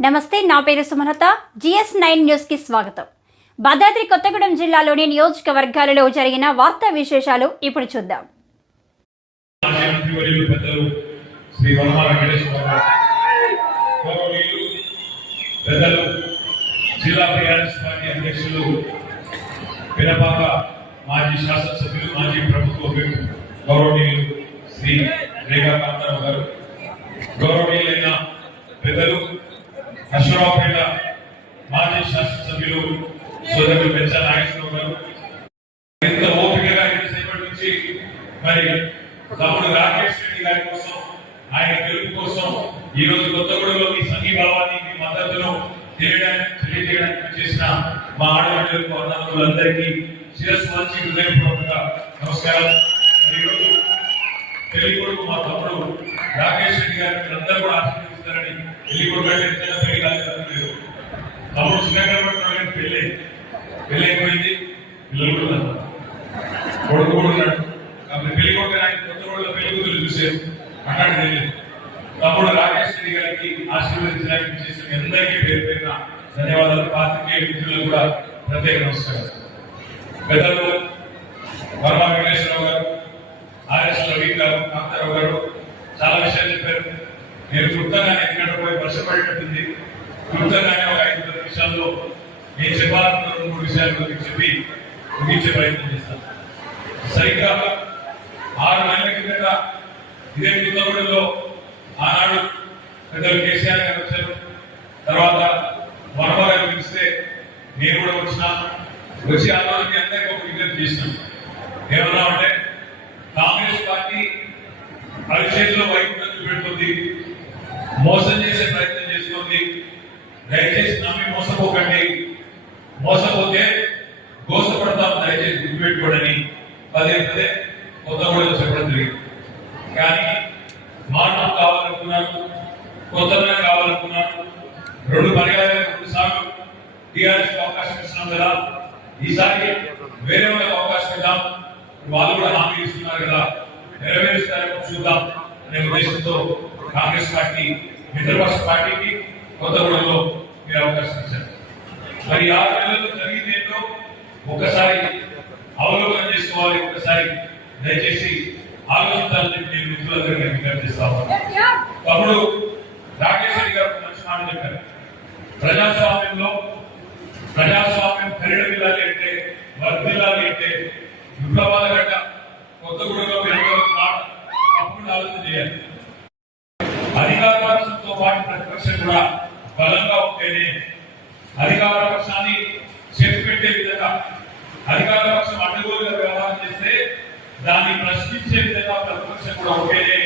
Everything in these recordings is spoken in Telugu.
నమస్తే నా పేరు సుమలత. జిఎస్ నైన్ న్యూస్కి స్వాగతం. భద్రాద్రి కొత్తగూడెం జిల్లాలోని నియోజకవర్గాలలో జరిగిన వార్తా విశేషాలు ఇప్పుడు చూద్దాం. మాజీ జిల్లా టీఆర్ఎస్ పార్టీ అధ్యక్షులు పినపాక మాజీ శాసనసభ్యులు మాజీ ప్రభుత్వ గౌరవనీయులు శ్రీ రేఖా కాంతారావు గారు గౌరవనీయులైన అశ్వరావుపేట మాజీ శాసనసభ్యులు సోదరుడు పెంచ నాగేశ్వరరావు గారు. ఎంత ఓపికగా ఇంతసేపటి నుంచి మరి తమ్ముడు రాకేష్ రెడ్డి గారి కోసం ఆయన గెలుపు కోసం ఈ రోజు కొత్తగూడలో మీ సంఘీభావాన్ని మీ మద్దతును తెలియడానికి తెలియజేయడానికి చేసిన మా ఆడవాళ్ళకు అన్నదమ్ములందరికీ శిరస్సు మంచి హృదయపూర్వకంగా నమస్కారం. ఈరోజు పెళ్ళి కొడుకు మా తమ్ముడు రాకేష్ రెడ్డి గారు అందరూ కూడా ఆశీర్వదిస్తారని పెళ్ళి కొడుకు పెళ్ళి కాదు తమ్ముడు చిన్నగా శ్రీకాకుళం పెళ్ళి పెళ్ళి అయిపోయింది పిల్లలు కూడా కొడుకు కూడా ఉన్నాడు. కాబట్టి పెళ్ళి కొడుకు కొత్త రోజుల పెళ్ళి కూతురు చూశారు అన్నాడు తెలియదు తమ్ముడు రాకేష్ రెడ్డి గారికి ఆశీర్వదించడానికి చేసిన మీ అందరికీ పేరు పేరున ధన్యవాదాలు. పాత్రికేయ మిత్రులకు కూడా ప్రత్యేక నమస్కారం పెద్దలు వర్మ వెంకటేశ్వరరావు గారు ఆర్ఎస్ రవి గారు కాంతారావు గారు చాలా విషయాలు చెప్పారు. నేను క్లుప్తంగానే ఎందుకంటే పోయి వర్షపడేటట్టుంది? క్లుప్తంగానే ఒక ఐదు నిమిషాల్లో నేను చెప్పాలనుకున్న రెండు మూడు విషయాలు గురించి చెప్పి ముగించే ప్రయత్నం చేస్తాను. సరిగ్గా ఆరు నెలల కిందట ఇదే కొత్తగూడెంలో ఆనాడు పెద్దలు కేసీఆర్ గారు వచ్చారు. తర్వాత వర్మ గారు పిలిస్తే నేను కూడా వచ్చిన. వచ్చి ఆ రోజు మీ అందరికీ ఒక విజ్ఞప్తి చేసినాను ఏమన్నా అంటే కాంగ్రెస్ పార్టీ పరిచయంలో వైపు పెడుతుంది. మోసం చేసే ప్రయత్నం చేస్తుంది. దయచేసి నమ్మి మోసపోకండి. మోసపోతే గోసపడతాం. దయచేసి గుర్తుపెట్టుకోడని పదే పదే కొత్త కూడా చెప్పడం జరిగింది కానీ మార్పు కావాలనుకున్నాను కొత్తదనం కావాలనుకున్నాను రెండు పర్యాయాలు రెండు సార్లు టీఆర్ఎస్ అవకాశం ఇస్తున్నాం కదా ఈసారి వేరే వాళ్ళకి అవకాశం ఇద్దాం వాళ్ళు కూడా హామీ ఇస్తున్నారు కదా నెరవేరుస్తారేమో చూద్దాం అనే ఉద్దేశంతో కాంగ్రెస్ పార్టీ మిత్రపక్ష పార్టీకి కొత్తగూడెంలో మీరు అవకాశం ఇచ్చారు మరి ఆరు నెలల్లో జరిగింది ఏంటో ఒకసారి అవలోకనం చేసుకోవాలి ఒకసారి దయచేసి ఆలోచించాలని చెప్పి నేను మిత్రులందరికీ విజ్ఞప్తి చేస్తాను తమ్ముడు రాకేష్ రెడ్డి గారు ఒక మంచి మాట చెప్పారు ప్రజాస్వామ్యంలో ప్రజాస్వామ్యం పరిణమిల్లాలి అంటే వర్ధిల్లాలి అంటే విప్లవాల గడ్డ కొత్తగూడెంలో వెలుగుతున్న మాట తప్పకుండా ఆలోచన చేయాలి అధికార పక్షంతో పాటు ప్రతిపక్షం కూడా బలంగా ఉంటేనే అధికార పక్షాన్ని చేసి పెట్టే విధంగా అధికార పక్షం అడ్డగోలుగా వ్యవహారం చేస్తే దాన్ని ప్రశ్నించే విధంగా ప్రతిపక్షం కూడా ఉంటేనే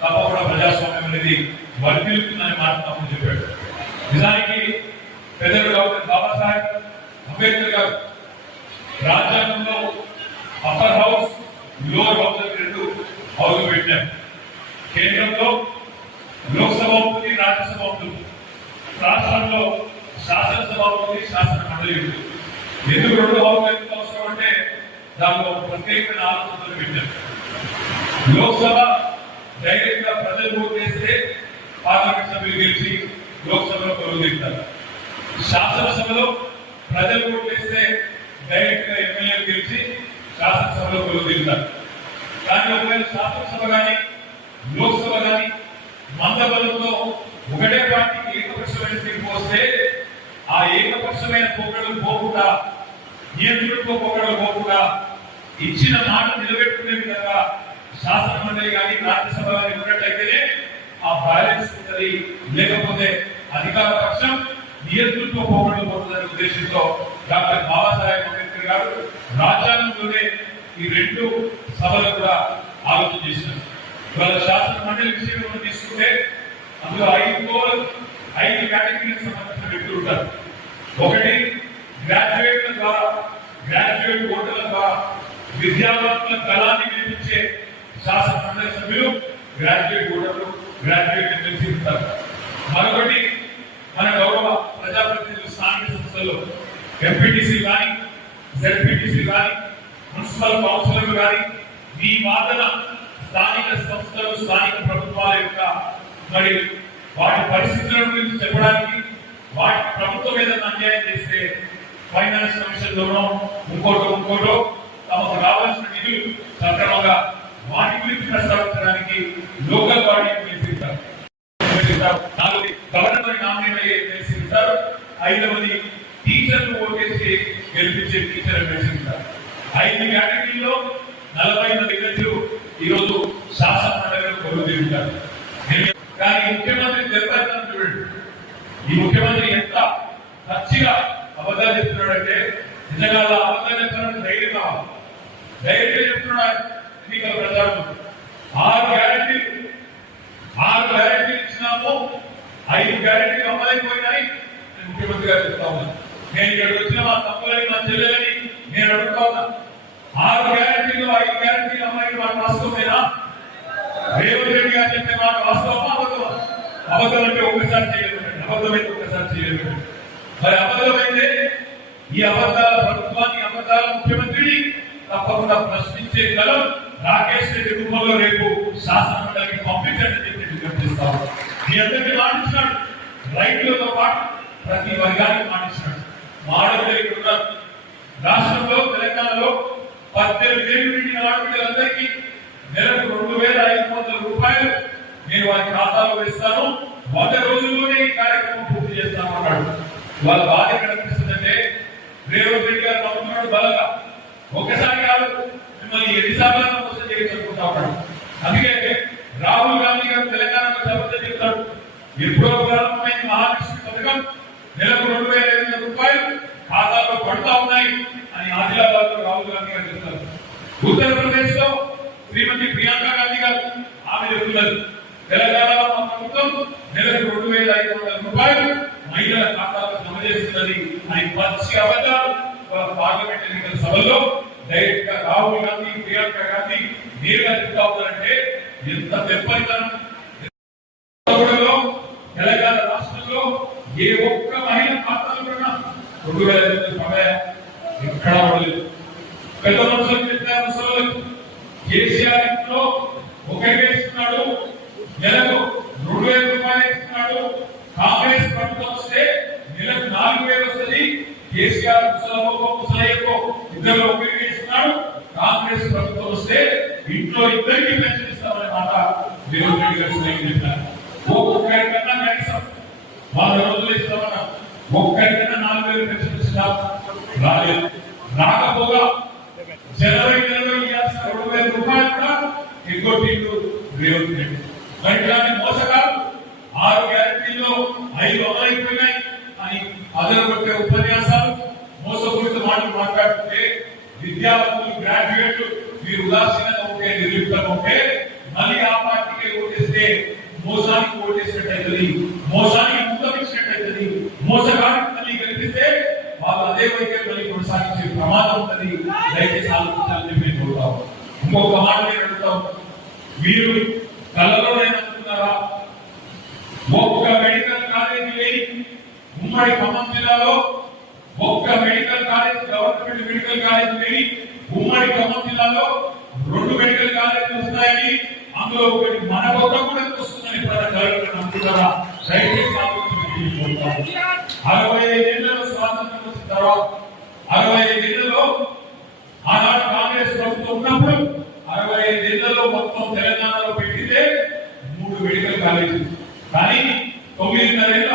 తప్పకుండా ప్రజాస్వామ్యం అనేది వర్తిల్లుతుందని మాట తమ్ముడు చెప్పాడు నిజానికి పెద్దలు డాక్టర్ బాబాసాహెబ్ అంబేద్కర్ గారు రాజ్యాంగంలో అప్పర్ హౌస్ లోవర్ హౌస్ అని రెండు హౌస్ పెట్టారు కేంద్రంలో లోక్సభ ఉంటుంది రాజ్యసభ ఉంటుంది రాష్ట్రంలో శాసనసభ ఉంటుంది శాసన మండలి ఉంటుంది ఎందుకు రెండు హౌస్ ఎందుకు అవసరం అంటే దానిలో ప్రత్యేకమైన ఆలోచనలు పెట్టారు లోక్సభ డైరెక్ట్గా ప్రజలు ఓటు వేస్తే పార్లమెంట్ సభ్యులు గెలిచి లోక్సభలో కొలుగుతారు శాసనసభలో ప్రజలు ఓటు వేస్తే డైరెక్ట్గా ఎమ్మెల్యేలు గెలిచి శాసనసభలో కానీ ఒకవేళ శాసనసభ కానీ లోక్సభ కానీ మందబలంతో ఒకటే పార్టీకి ఏకపక్షమైన తీర్పు వస్తే ఆ ఏకపక్షమైన పోకడలు పోకుండా నియంత్రణతో పోకడలు పోకుండా ఇచ్చిన మాట నిలబెట్టుకునే విధంగా శాసన మండలి కానీ రాజ్యసభ కానీ ఉన్నట్టయితేనే ఆ బ్యాలెన్స్ ఉంటుంది. లేకపోతే అధికార పక్షం నియంత్రణతో పోకడలు పోతుందనే ఉద్దేశంతో డాక్టర్ బాబాసాహెబ్ కాదు రాజ్యాంగంలోనే ఈ రెండు సభలు కూడా ఆలోచన చేసినారు. ఇవాళ శాసన మండలి విషయంలో తీసుకుంటే అందులో ఐదు కోర్ ఐదు కేటగిరీలకు సంబంధించిన వ్యక్తులు ఉంటారు. ఒకటి గ్రాడ్యుయేట్ల ద్వారా గ్రాడ్యుయేట్ ఓటర్ల ద్వారా విద్యావంతుల బలాన్ని వినిపించే శాసన మండలి సభ్యులు గ్రాడ్యుయేట్ ఓటర్లు గ్రాడ్యుయేట్ ఎమ్మెల్సీ ఉంటారు. మరొకటి మన గౌరవ ప్రజాప్రతినిధులు స్థానిక సంస్థల్లో ఎంపీటీసీ కానీ జెడ్పీటీసీ కానీ మున్సిపల్ కౌన్సిలర్లు కానీ మీ వాదన స్థానిక సంస్థలు స్థానిక ప్రభుత్వాల యొక్క మరి వాటి పరిస్థితుల గురించి చెప్పడానికి వాటి ప్రభుత్వం ఏదైనా అన్యాయం చేస్తే ఫైనాన్స్ కమిషన్ లోనో ఇంకోటో ఇంకోటో తమకు రావాల్సిన నిధులు సక్రమంగా వాటి గురించి ప్రస్తావించడానికి లోకల్ బాడీ పిలిపిస్తారు. గవర్నర్ నామినేట్ ఐదు కేటగిరీలో నలభై మంది వ్యక్తులు ఈరోజు శాసన మండలిలో కొలువు తీరుతారు. కానీ ముఖ్యమంత్రి చెప్పారు చూడండి. ఈ ముఖ్యమంత్రి ఎంత పచ్చిగా అబద్ధాలు చెప్తున్నాడంటే నిజంగా అలా అబద్ధాలు చెప్తున్నాడు ధైర్యం కావాలి. ధైర్యంగా చెప్తున్నాడు ఎన్నికల ప్రచారం. ఆరు గ్యారెంటీ ఆరు గ్యారెంటీ ఇచ్చినాము. ఐదు గ్యారెంటీలు అమలైపోయినాయి ముఖ్యమంత్రి గారు చెప్తా ఉన్నాను నేను ఇక్కడికి వచ్చిన మా తమ్ములని మా చెల్లెలని నేను అడుగుతున్నా ఆరు గ్యారంటీలు ఐదు గ్యారంటీలు అమ్మాయి మాట వాస్తవమేనా రేవంత్ రెడ్డి గారు చెప్పే మాట వాస్తవమా అబద్ధం అబద్ధం అంటే ఒక్కసారి చేయలేదు అబద్ధమైతే ఒక్కసారి చేయలేదు మరి అబద్ధమైతే ఈ అబద్ధాల ప్రభుత్వాన్ని అబద్ధాల ముఖ్యమంత్రిని తప్పకుండా ప్రశ్నించే కలం రాకేష్ రెడ్డి రూపంలో రేపు శాసనమండలికి పంపించండి చెప్పి విజ్ఞప్తి మీ అందరికీ మాటించినాడు రైతులతో పాటు ప్రతి వర్గానికి మాటించినాడు మాడపిల్లలు ఇక్కడ ఉన్నారు రాష్ట్రంలో తెలంగాణలో పద్దెనిమిది ఏళ్ళు నిండిన ఆడపిల్లలందరికీ నెలకు రెండు వేల ఐదు వందల రూపాయలు నేను వారి ఖాతాలో వేస్తాను. వంద రోజుల్లోనే ఈ కార్యక్రమం పూర్తి చేస్తాను అన్నాడు. వాళ్ళ బాధ ఎక్కడ అనిపిస్తుందంటే రేవంత్ రెడ్డి గారు నమ్ముతున్నాడు బలంగా. ఒకసారి కాదు మిమ్మల్ని ఎన్నిసార్లు మోసం చేయొచ్చు అనుకుంటా ఉన్నాడు. అందుకే రాహుల్ గాంధీ గారు తెలంగాణలో అబద్ధం చెప్తాడు ఎప్పుడో ప్రారంభమైన మహాలక్ష్మి పథకం నెలకు రెండు వేల ఐదు వందల రూపాయలు ఖాతాలో పడుతా ఉన్నాయి అని ఆదిలాబాద్లో రాహుల్ గాంధీ గారు చెప్తారు. ఉత్తరప్రదేశ్లో శ్రీమతి ప్రియాంక గాంధీ గారు ఆమె చెప్తున్నారు. తెలంగాణలో మా ప్రభుత్వం నెలకు రెండు వేల ఐదు వందల రూపాయలు మహిళల ఖాతాలకు జమ చేస్తున్నది. అని పచ్చి అబద్ధాలు. పార్లమెంట్ ఎన్నికల సభలో డైరెక్ట్గా రాహుల్ గాంధీ ప్రియాంక గాంధీ నేరుగా చెప్తా ఉన్నారంటే ఎంత తెప్పనితనం. తెలంగాణ రాష్ట్రంలో ఏ ఒక్క మహిళ ఖాతాలో కూడా రెండు వేల ఐదు వందల ఎక్కడా పడలేదు పెద్ద మనుషులు చెప్పిన ముసలు కేసీఆర్ ఇంట్లో ఒకరికి ఇస్తున్నాడు నెలకు రెండు వేల రూపాయలు ఇస్తున్నాడు కాంగ్రెస్ ప్రభుత్వం వస్తే నెలకు నాలుగు వేలు వస్తుంది కేసీఆర్ ముసలమ్మకో ముసలయ్యకో ఇద్దరు ఒకరికి ఇస్తున్నాడు కాంగ్రెస్ ప్రభుత్వం వస్తే ఇంట్లో ఇద్దరికి పెన్షన్ ఇస్తామనే మాట రేవంత్ రెడ్డి గారు స్వయం చెప్పారు ఒక్కొక్కరికన్నా కనీసం వంద రోజులు ఇస్తామన్నా ఒక్కరికన్నా నాలుగు వేలు పెన్షన్ ఇస్తాం రాలేదు రాకపోగా జనవరి నెలలో ఇవ్వాల్సిన రెండు వేల రూపాయలు కూడా ఉపయోగించండి రేవంత్ రెడ్డి ఆరు గ్యారెంటీల్లో ఐదు అమలైపోయినాయి అని అదనగొట్టే ఉపన్యాసాలు మోసపూరిత మాటలు మాట్లాడుతుంటే విద్యావంతులు గ్రాడ్యుయేట్లు మీరు ఉదాసీనంగా ఉంటే నిర్లిప్తంగా ఉంటే మళ్ళీ ఆ పార్టీకి ఓటేస్తే మోసానికి ఓటేసినట్టయితుంది మోసానికి ముఖం ఇచ్చినట్టయితుంది మోసగానికి మళ్ళీ గెలిపిస్తే వాళ్ళు అదే వైద్యం మళ్ళీ కొనసాగించే ప్రమాదం ఉంటుంది. దయచేసి ఆలోచించాలని చెప్పి కోరుతాం ఇంకొక మాట నేను అడుగుతాం మీరు కళ్ళలోనైనా ఒక్క మెడికల్ కాలేజీ లేని ఉమ్మడి ఖమ్మం జిల్లాలో ఒక్క medical college government medical college లేని ఉమ్మడి ఖమ్మం జిల్లాలో రెండు మెడికల్ కాలేజీలు వస్తాయని అందులో ఒకటి మన ఒక్క కూడా వస్తుందని ఎప్పుడైనా కలగడం అనుకుంటారా దయచేసి అరవై ఐదేళ్ళలో స్వాతంత్రం వచ్చిన తర్వాత అరవై ఐదేళ్ళలో ఆనాడు కాంగ్రెస్ ప్రభుత్వం ఉన్నప్పుడు అరవై ఐదేళ్ళలో మొత్తం తెలంగాణలో పెట్టితే మూడు మెడికల్ కాలేజీలు. కానీ తొమ్మిదిన్నరేళ్ళ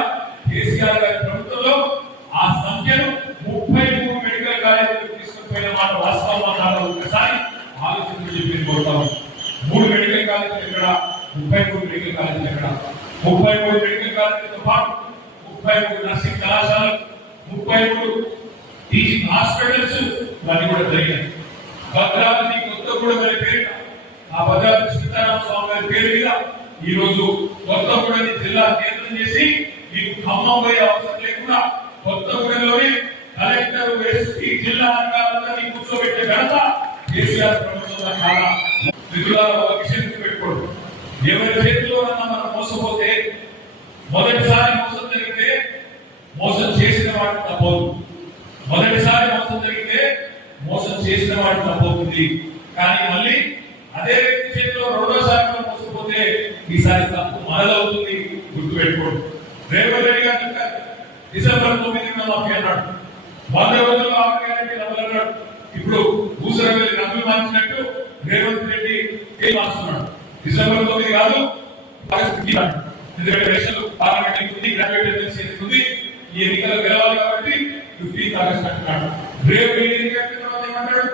కేసీఆర్ గారి ప్రభుత్వంలో ఆ సంఖ్యను ముప్పై మూడు మెడికల్ కాలేజీలు తీసుకుపోయిన మాట వాస్తవం అన్నారు ఒకసారి ఆలోచించి చెప్పి కోరుతాము మూడు మెడికల్ కాలేజీలు ఎక్కడ? ముప్పై మూడు మెడికల్ కాలేజీలు ఎక్కడ? ముప్పై మూడు మెడికల్ కాలేజీలతో పాటు ముప్పై మూడు నర్సింగ్ కళాశాలలు ముప్పై మూడు టీచింగ్ హాస్పిటల్స్ ఇవన్నీ కూడా జరిగాయి భద్రావతి కొత్తగూడెం అనే పేరు ఆ భద్రాద్రి సీతారామ స్వామి గారి పేరు మీద ఈ రోజు కొత్తగూడని జిల్లా కేంద్రం చేసి మీకు ఖమ్మం పోయే అవసరం లేకుండా కొత్తగూడెంలోనే కలెక్టర్ ఎస్పీ జిల్లా అధికారులందరినీ కూర్చోబెట్టే ఘనత కేసీఆర్ ప్రభుత్వం చాలా. మిత్రులారా ఒక విషయం పెట్టుకోండి ఎవరి చేతిలో మనం మోసపోతే మొదటిసారి మోసం జరిగితే మోసం చేసిన వాడు తప్పదు మొదటిసారి మోసం జరిగితే మోసం చేసిన వాడు తప్పవుతుంది. కానీ మళ్ళీ అదే వ్యక్తి చేతిలో రెండోసారి మోసపోతే ఈసారి తప్పు మనదవుతుంది గుర్తు గుర్తుపెట్టుకోండి. రేవంత్ రెడ్డి గారు చెప్పారు, డిసెంబర్ తొమ్మిది మాఫీ అన్నాడు. వంద రోజుల్లో ఆఫీ గ్యారెంటీ అమలు అన్నాడు. ఇప్పుడు ఊసర వెళ్ళి రంగులు మార్చినట్టు రేవంత్ రెడ్డి ఏం మార్చున్నాడు డిసెంబర్ తొమ్మిది కాదు ఎందుకంటే ఎలక్షన్లు పార్లమెంట్ ఉంది గ్రాడ్యుయేట్ ఎమ్మెల్సీ ఉంది ఈ ఎన్నికలు గెలవాలి కాబట్టి ఫిఫ్టీన్త్ ఆగస్ట్ అంటున్నాడు. రేపు ఈ ఎన్నికల తర్వాత ఏమంటాడు?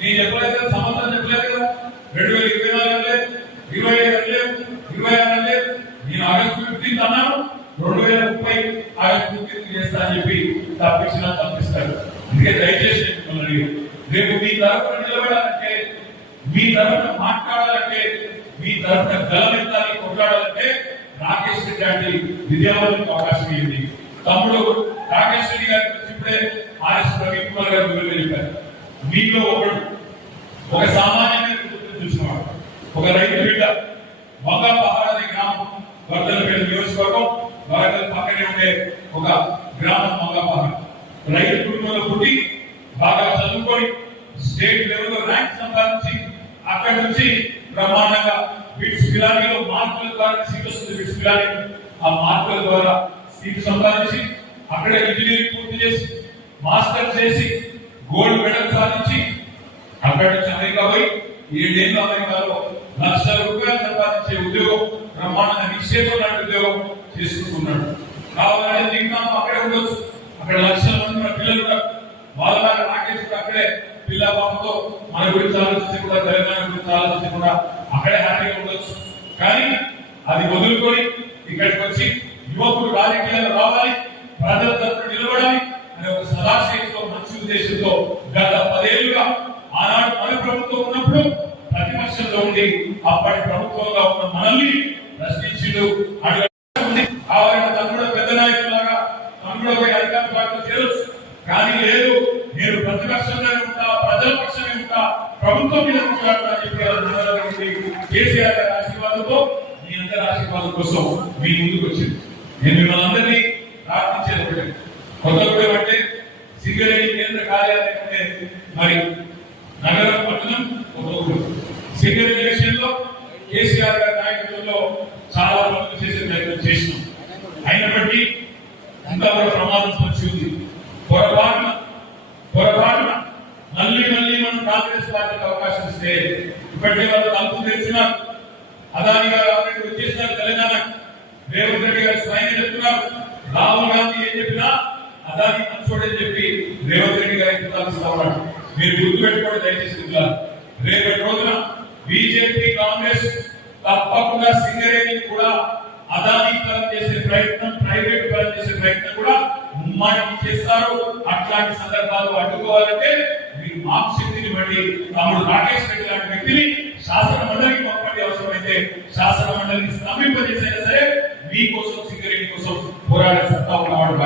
నేను చెప్పలేదు కదా సంవత్సరం చెప్పలేదు కదా. రెండు వేల ఇరవై నాలుగు అంటే ఇరవై ఐదు అంటే ఇరవై ఆరు అంటే నేను ఆగస్టు ఫిఫ్టీన్త్ అన్నాను. రెండు వేల ముప్పై ఆగస్టు ఫిఫ్టీన్త్ చేస్తా అని చెప్పి తప్పించిన తప్పిస్తాడు. అందుకే దయచేసి మిమ్మల్ని రేపు మీ తరఫున నిలబడాలంటే మీ తరఫున మాట్లాడాలంటే మీ తరఫున గలమెత్తాలి కొట్లాడాలంటే రాకేష్ రెడ్డి అంటే విద్యావంతులకు అవకాశం ఇవ్వండి. తమ్ముడు రాకేష్ రెడ్డి గారి గురించి ఇప్పుడే ఆర్ఎస్ ప్రవీణ్ కుమార్ గారు వివరంగా చెప్పారు. మీలో ఒకడు ఒక సామాన్యమైన కుటుంబం చూసినవాడు ఒక రైతు బిడ్డ వంగ పహాడని గ్రామం వరదలపేట నియోజకవర్గం వరదల పక్కనే ఉండే ఒక గ్రామం వంగ పహాడ్ రైతు కుటుంబంలో పుట్టి బాగా చదువుకొని స్టేట్ లెవెల్ ర్యాంక్ సంపాదించి అక్కడి నుంచి బ్రహ్మాండంగా బిట్స్ పిలానీలో మార్కుల ద్వారా సీట్ వస్తుంది బిట్స్ పిలానీ ఆ మార్కుల ద్వారా సీట్ సంపాదించి అక్కడ ఇంజనీరింగ్ పూర్తి చేసి మాస్టర్ చేసి గోల్డ్ మెడల్ సాధించి అక్కడి నుంచి అమెరికా పోయి ఏడేళ్ళు అమెరికాలో లక్ష రూపాయలు సంపాదించే ఉద్యోగం బ్రహ్మాండ నిక్షేపం లాంటి ఉద్యోగం చేసుకుంటున్నాడు. కావాలంటే జీవితం అక్కడే ఉండొచ్చు. అక్కడ లక్షల మంది మన పిల్లలు ఉన్నారు వాళ్ళ రాకేష్ కూడా అక్కడే పిల్ల పాపతో మన గురించి ఆలోచించి కూడా తెలంగాణ గురించి ఆలోచించి కూడా అక్కడే హ్యాపీగా ఉండొచ్చు. కానీ అది వదులుకొని ఇక్కడికి వచ్చి యువకుడు రాజకీయాలు రావాలి ప్రజల తరపున నిలబడాలి అనే ఒక సదాశి మంచి ఉద్దేశంతో గత పదేళ్ళుగా ఆనాడు మన ప్రభుత్వం ఉన్నప్పుడు ప్రతిపక్షంలో ఉండి అప్పటి ప్రభుత్వంగా ఉన్న మనల్ని ప్రశ్నించిండు. అడిగాడు కావాలంటే తను కూడా పెద్ద నాయకులాగా తను కూడా పోయి అధికార పార్టీ చేరొచ్చు. కానీ లేదు నేను ప్రతిపక్షంలోనే ఉంటా ప్రజల పక్షమే ఉంటా ప్రభుత్వం మీద ఉంటాడు చెప్పి కేసీఆర్ గారి ఆశీర్వాదంతో మీ అందరి ఆశీర్వాదం కోసం మీ ముందుకు వచ్చింది. నేను మిమ్మల్ని అందరినీ ప్రార్థించేది ఒకటే. కొత్తగూడెం అంటే సింగరేణి కేంద్ర కార్యాలయం అంటే మరి నగరం పట్టణం కొత్తగూడెం సింగరేణి ఎలక్షన్లో కేసీఆర్ గారి నాయకత్వంలో చాలా వరకు చేసే ప్రయత్నం చేసినాం. అయినప్పటికీ ఇంకా కూడా ప్రమాదం వచ్చి ఉంది పొరపాటున పొరపాటున మళ్ళీ మళ్ళీ మనం కాంగ్రెస్ పార్టీకి అవకాశం ఇస్తే ఇప్పటికే వాళ్ళు తలుపు తెరిచినారు. అదాని గారు ఆల్రెడీ వచ్చేసినారు తెలంగాణ. రేవంత్ రెడ్డి గారు స్వయంగా చెప్తున్నారు. రాహుల్ గాంధీ ఏం చెప్పినా అదాని మంచోడని చెప్పి రేవంత్ రెడ్డి గారికి కితాబిస్తా మీరు గుర్తుపెట్టుకోండి దయచేసి రేపటి రోజున బీజేపీ కాంగ్రెస్ తప్పకుండా సింగరేణి కూడా అదానీకరం చేసే ప్రయత్నం ప్రైవేట్ పరం చేసే ప్రయత్నం కూడా ముమ్మాటి చేస్తారు. అట్లాంటి సందర్భాలు అడ్డుకోవాలంటే మీరు మాకు శక్తిని బట్టి తమ్ముడు రాకేష్ రెడ్డి లాంటి వ్యక్తిని శాసన మండలికి పంపండి అవసరమైతే. శాసన మండలిని సమీప చేసైనా సరే మీకోసం సింగరేణి కోసం పోరాడే సత్తా ఉన్నవాడు